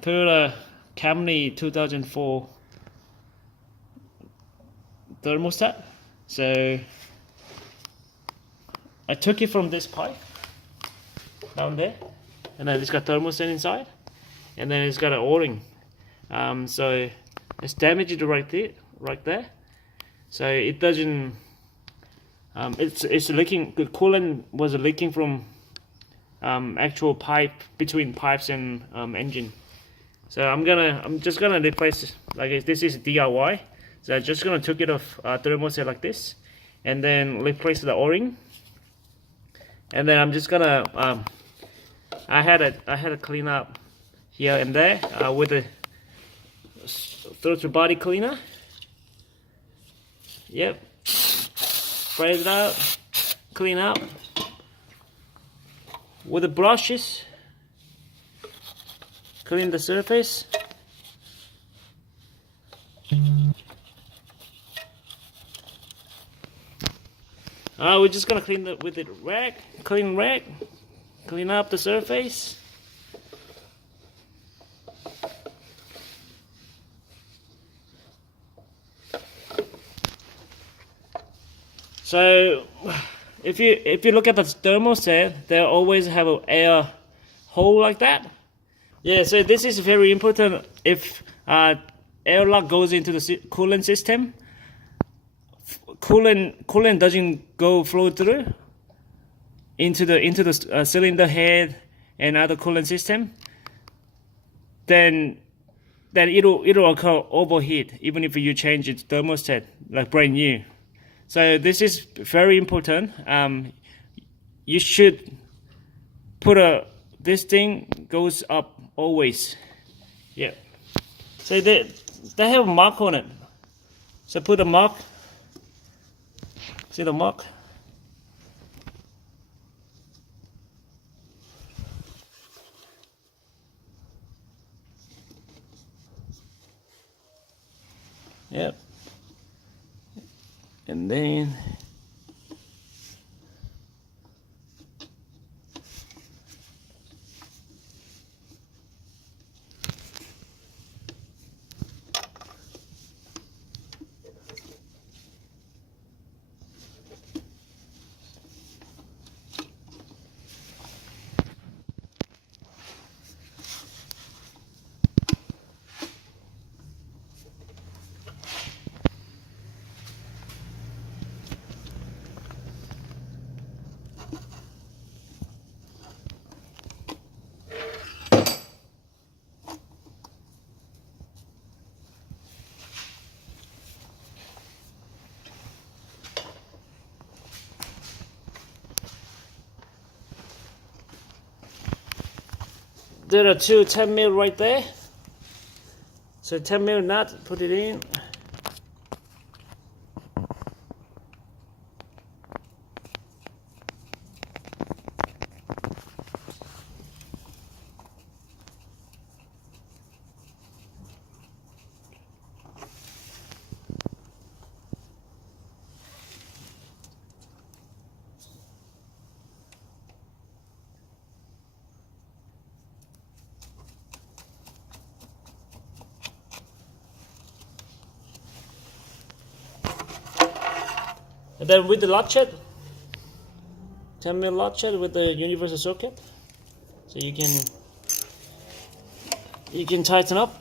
Toyota Camry 2004 thermostat. So I took it from this pipe down there, and then it's got thermostat inside, and then it's got an O-ring. So it's damaged right there. So it doesn't. It's leaking. The coolant was leaking from actual pipe between pipes and engine. So I'm just gonna replace, like, this is DIY. So I'm just gonna take it off thermostat like this, and then replace the O-ring. And then I'm just gonna I had a clean up here and there with a throttle body cleaner. Yep, spray it out, clean up with the brushes, clean the surface. We're just gonna clean with the rag, clean up the surface. So if you look at the thermostat, they always have an air hole like that. Yeah, so this is very important. If airlock goes into the coolant system, coolant doesn't flow through into the cylinder head and other coolant system, then it'll occur overheat even if you change its thermostat like brand new. So this is very important. You should put this thing goes up always. Yeah. So they have a mark on it. So put a mark. See the mark? Yep. And then there are two 10mm right there. So 10mm nut, put it in. And then with the latchet, 10mm latchet with the universal socket, so you can tighten up.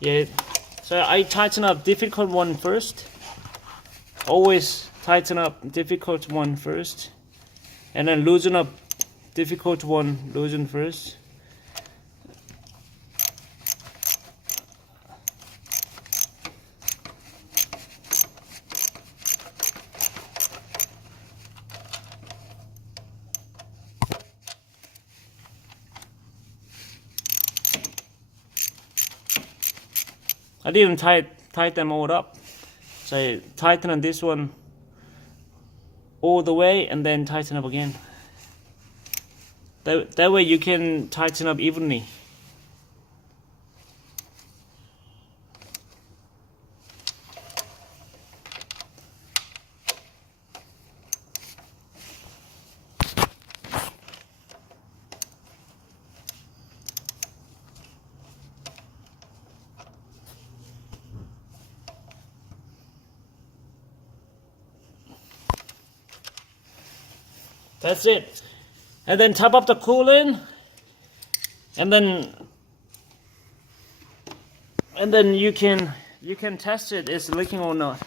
Yeah, so I tighten up difficult one first. Always tighten up difficult one first, and then loosen up difficult one, loosen first. I didn't tighten them all up, so I tighten on this one all the way and then tighten up again. That way you can tighten up evenly. That's it. And then top up the coolant, and then you can test it, it's leaking or not.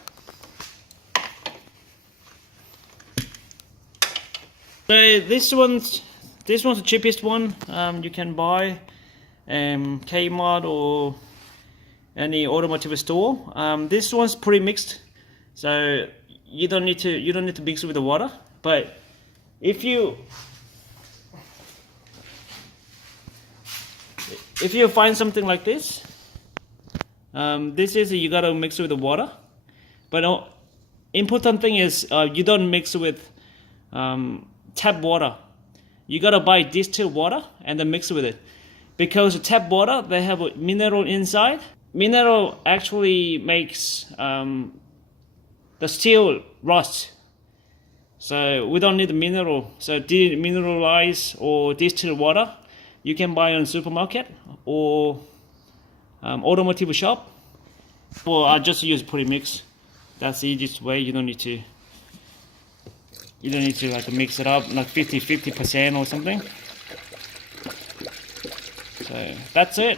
So this one's the cheapest one you can buy, Kmart or any automotive store. This one's pre-mixed, so you don't need to mix it with the water. But if you find something like this, this is you gotta mix it with the water. But important thing is you don't mix it with tap water. You gotta buy distilled water and then mix it with it, because the tap water, they have a mineral inside. Mineral actually makes the steel rust. So we don't need the mineral. So demineralized or distilled water you can buy in supermarket or automotive shop. Or I just use pre-mix. That's the easiest way. You don't need to like mix it up like 50% or something. So that's it.